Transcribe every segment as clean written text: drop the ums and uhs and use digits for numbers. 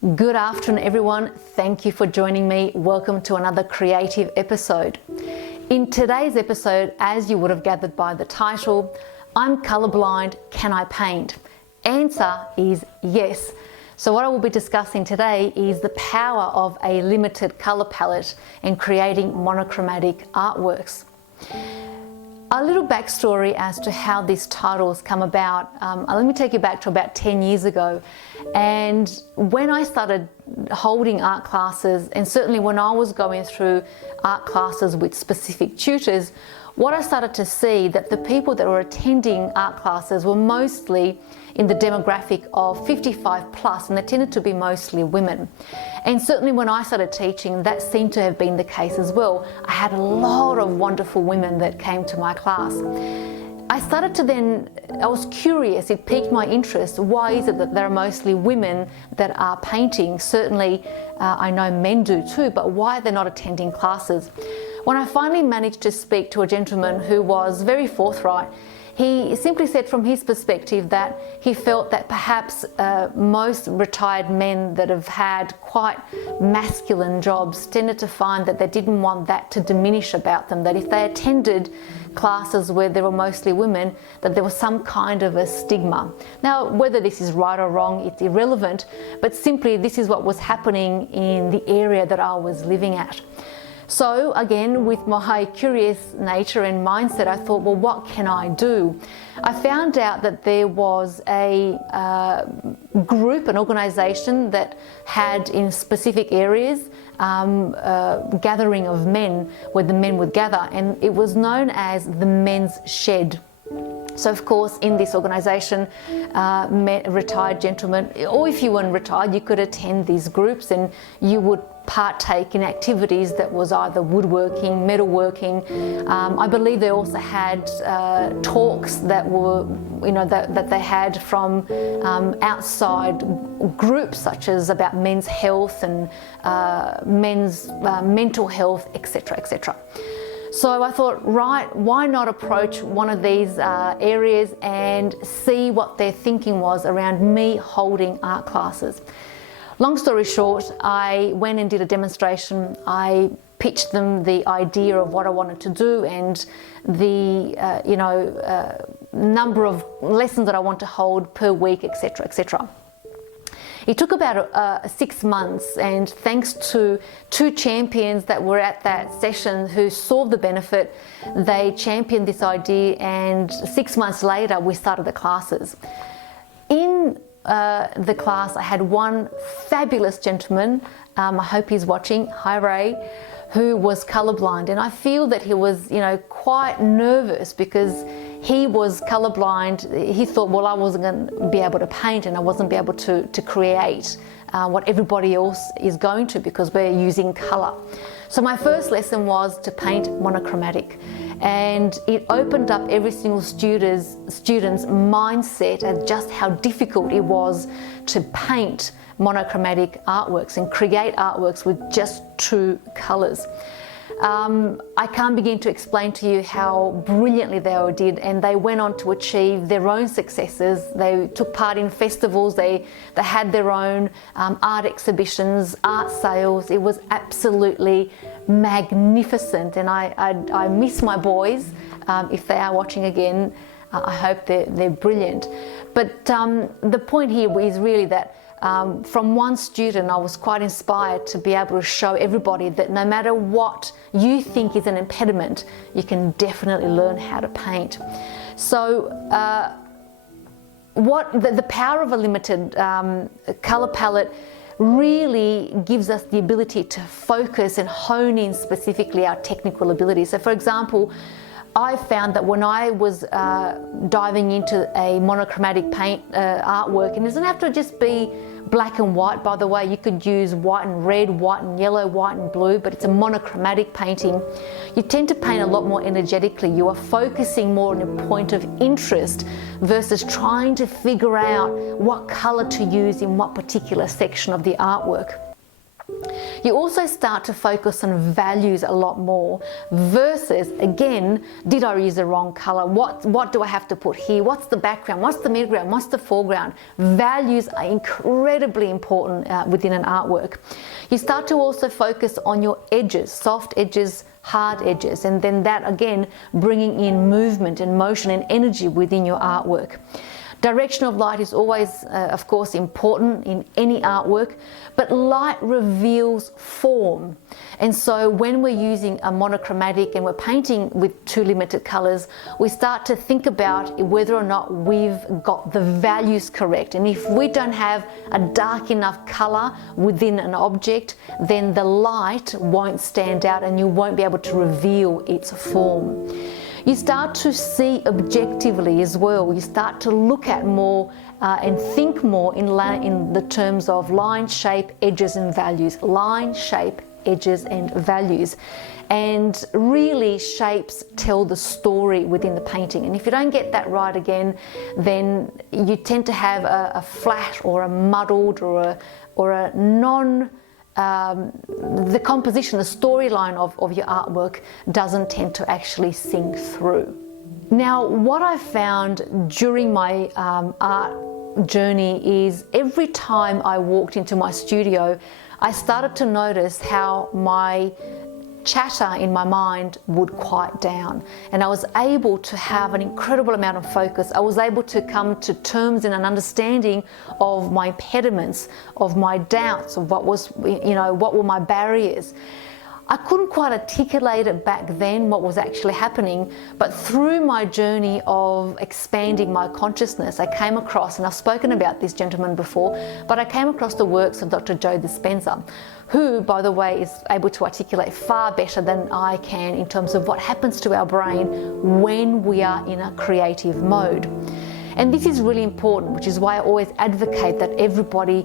Good afternoon, everyone. Thank you for joining me. Welcome to another creative episode. In today's episode, as you would have gathered by the title, I'm colorblind, can I paint? Answer is yes. So what I will be discussing today is the power of a limited color palette and creating monochromatic artworks. A little backstory as to how this title has come about. Let me take you back to about 10 years ago. And when I started holding art classes, and certainly when I was going through art classes with specific tutors, what I started to see that the people that were attending art classes were mostly in the demographic of 55 plus, and they tended to be mostly women. And certainly when I started teaching, that seemed to have been the case as well. I had a lot of wonderful women that came to my class. I started to then, I was curious, it piqued my interest. Why is it that there are mostly women that are painting? Certainly, I know men do too, but why are they not attending classes? When I finally managed to speak to a gentleman who was very forthright, he simply said from his perspective that he felt that perhaps most retired men that have had quite masculine jobs tended to find that they didn't want that to diminish about them, that if they attended classes where there were mostly women, that there was some kind of a stigma. Now, whether this is right or wrong, it's irrelevant, but simply this is what was happening in the area that I was living at. So again, with my curious nature and mindset, I thought, well, what can I do? I found out that there was a group, an organisation that had in specific areas a gathering of men where the men would gather, and it was known as the Men's Shed. So of course, in this organisation, retired gentlemen, or if you weren't retired, you could attend these groups and you would partake in activities that was either woodworking, metalworking. I believe they also had talks that were, that they had from outside groups, such as about men's health and men's mental health, etc., etc. So I thought, right, why not approach one of these areas and see what their thinking was around me holding art classes. Long story short, I went and did a demonstration. I pitched them the idea of what I wanted to do and the number of lessons that I want to hold per week, etc., etc. It took about 6 months, and thanks to two champions that were at that session who saw the benefit, they championed this idea, and 6 months later we started the classes. In the class I had one fabulous gentleman, I hope he's watching, hi Ray, who was colorblind, and I feel that he was quite nervous because he was colorblind. He thought, well, I wasn't going to be able to paint and I wasn't be able to create what everybody else is going to, because we're using color. So my first lesson was to paint monochromatic, and it opened up every single student's mindset at just how difficult it was to paint monochromatic artworks and create artworks with just two colors. I can't begin to explain to you how brilliantly they all did, and they went on to achieve their own successes. They took part in festivals, they had their own art exhibitions, art sales. It was absolutely magnificent, and I miss my boys. If they are watching again, I hope they're brilliant. But the point here is really that from one student, I was quite inspired to be able to show everybody that no matter what you think is an impediment, you can definitely learn how to paint. So the power of a limited color palette really gives us the ability to focus and hone in specifically our technical abilities. So for example, I found that when I was diving into a monochromatic paint artwork, and it doesn't have to just be black and white, by the way, you could use white and red, white and yellow, white and blue, but it's a monochromatic painting. You tend to paint a lot more energetically. You are focusing more on a point of interest versus trying to figure out what color to use in what particular section of the artwork. You also start to focus on values a lot more versus, again, did I use the wrong color? What do I have to put here? What's the background? What's the midground? What's the foreground? Values are incredibly important within an artwork. You start to also focus on your edges, soft edges, hard edges, and then that again bringing in movement and motion and energy within your artwork. Direction of light is always, of course, important in any artwork, but light reveals form. And so when we're using a monochromatic and we're painting with two limited colors, we start to think about whether or not we've got the values correct. And if we don't have a dark enough color within an object, then the light won't stand out and you won't be able to reveal its form. You start to see objectively as well. You start to look at more and think more in the terms of line, shape, edges and values. Line, shape, edges and values. And really shapes tell the story within the painting. And if you don't get that right again, then you tend to have a flat or a muddled or a non the composition, the storyline of your artwork doesn't tend to actually sink through. Now, what I found during my art journey is every time I walked into my studio, I started to notice how my chatter in my mind would quiet down, and I was able to have an incredible amount of focus. I was able to come to terms and an understanding of my impediments, of my doubts, of what were my barriers. I couldn't quite articulate it back then, what was actually happening, but through my journey of expanding my consciousness, I came across, and I've spoken about this gentleman before, but I came across the works of Dr. Joe Dispenza, who, by the way, is able to articulate far better than I can in terms of what happens to our brain when we are in a creative mode. And this is really important, which is why I always advocate that everybody,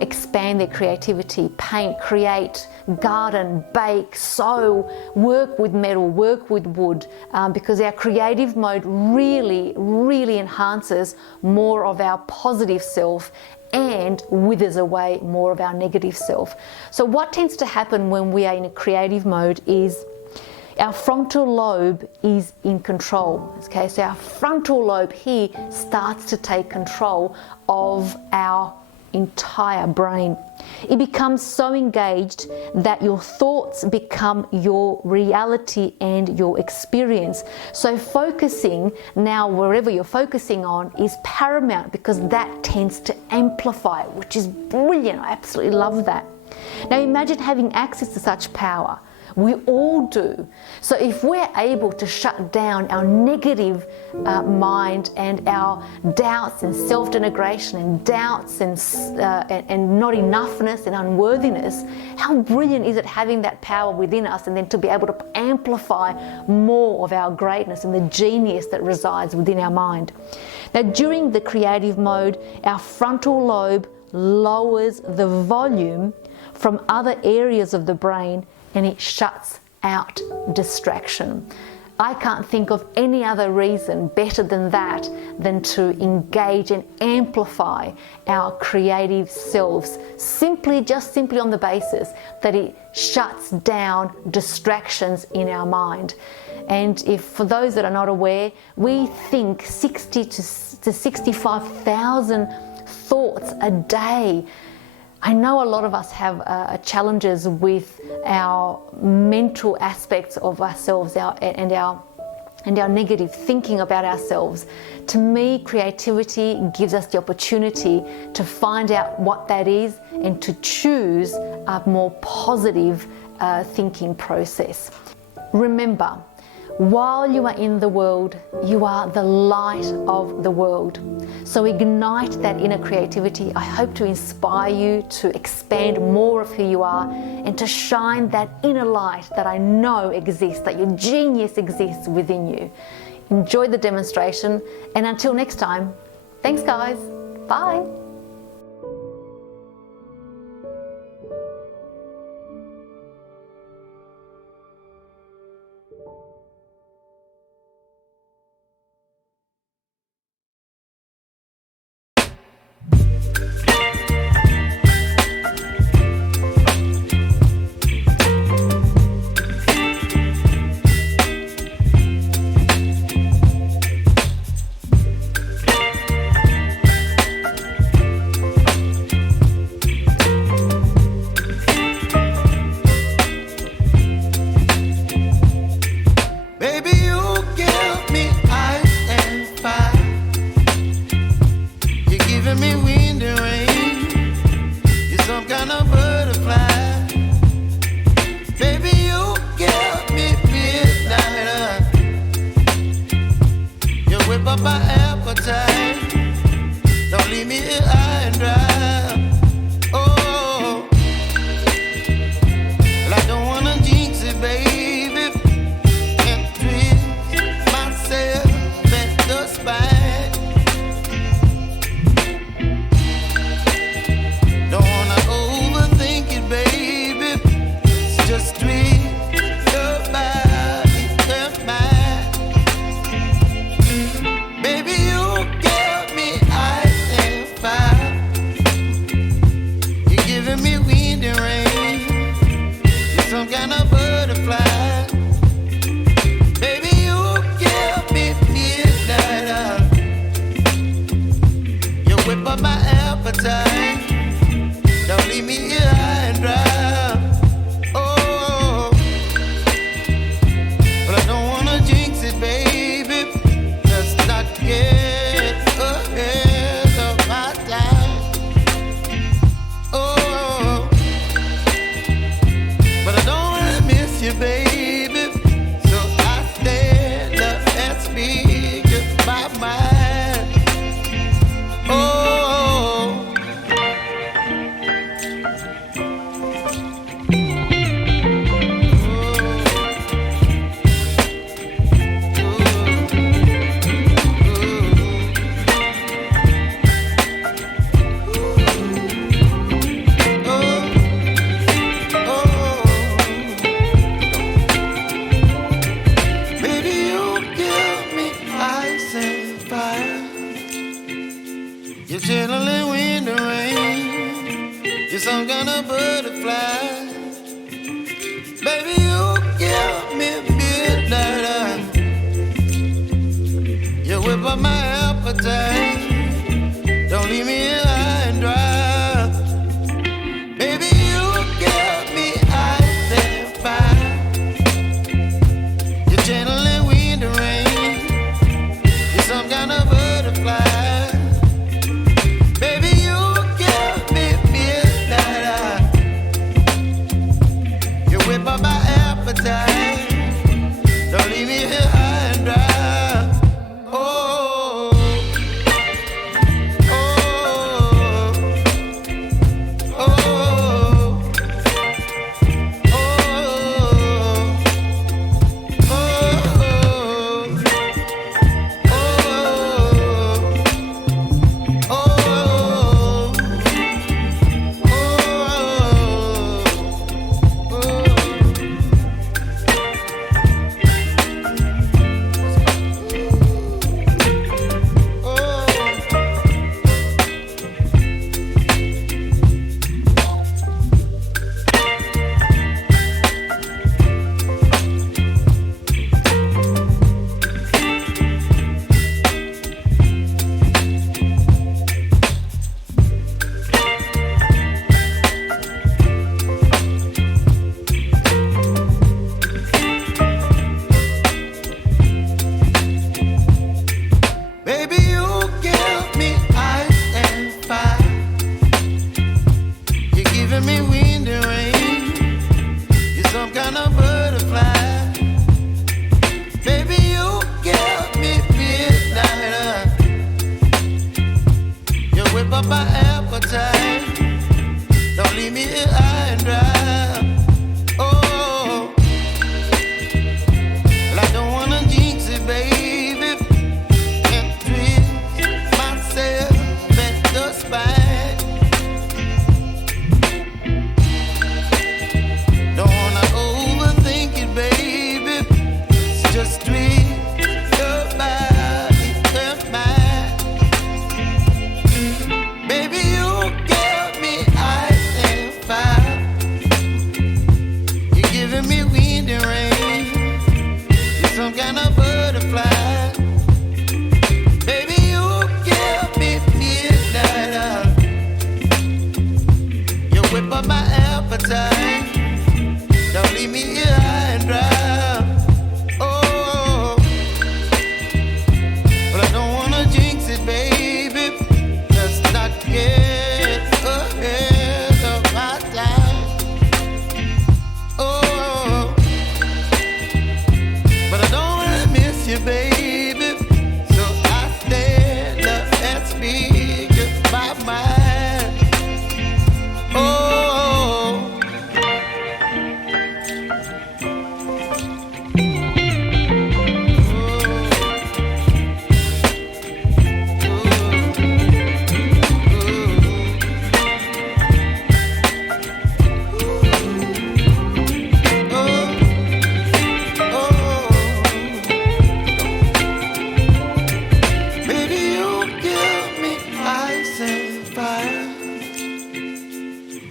expand their creativity, paint, create, garden, bake, sew, work with metal, work with wood, because our creative mode really, really enhances more of our positive self and withers away more of our negative self. So what tends to happen when we are in a creative mode is our frontal lobe is in control. Okay, so our frontal lobe here starts to take control of our entire brain. It becomes so engaged that your thoughts become your reality and your experience. So focusing now wherever you're focusing on is paramount, because that tends to amplify, which is brilliant. I absolutely love that. Now imagine having access to such power. We all do. So if we're able to shut down our negative mind and our doubts and self-denigration and doubts and not enoughness and unworthiness, how brilliant is it having that power within us, and then to be able to amplify more of our greatness and the genius that resides within our mind. Now, during the creative mode, our frontal lobe lowers the volume from other areas of the brain, and it shuts out distraction. I can't think of any other reason better than that, than to engage and amplify our creative selves, just simply on the basis that it shuts down distractions in our mind. And for those that are not aware, we think 60 to 65,000 thoughts a day. I know a lot of us have challenges with our mental aspects of ourselves and our negative thinking about ourselves. To me, creativity gives us the opportunity to find out what that is and to choose a more positive thinking process. Remember, while you are in the world, you are the light of the world. So ignite that inner creativity. I hope to inspire you to expand more of who you are and to shine that inner light that I know exists, that your genius exists within you. Enjoy the demonstration, and until next time, thanks guys. Bye. some kind of butterfly. Baby, you give me midnight. You whip up my appetite. Don't leave me here high and dry. Oh, but I don't wanna jinx it, baby. Let's not get ahead of my time. Oh, but I don't wanna miss you, baby. So I stand up and speak my mind. Oh. You're chilling when the rain. You're some kind of butterfly. Baby, you give me midnight. You whip up my appetite. Don't leave me here high and dry. Baby, you give me ice and fire. You're channeling wind and rain. You're some kind of butterfly. Don't leave me here high and dry. Oh, oh, oh, oh,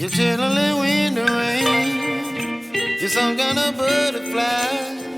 You're chilling when the rain. You're some kind of butterfly.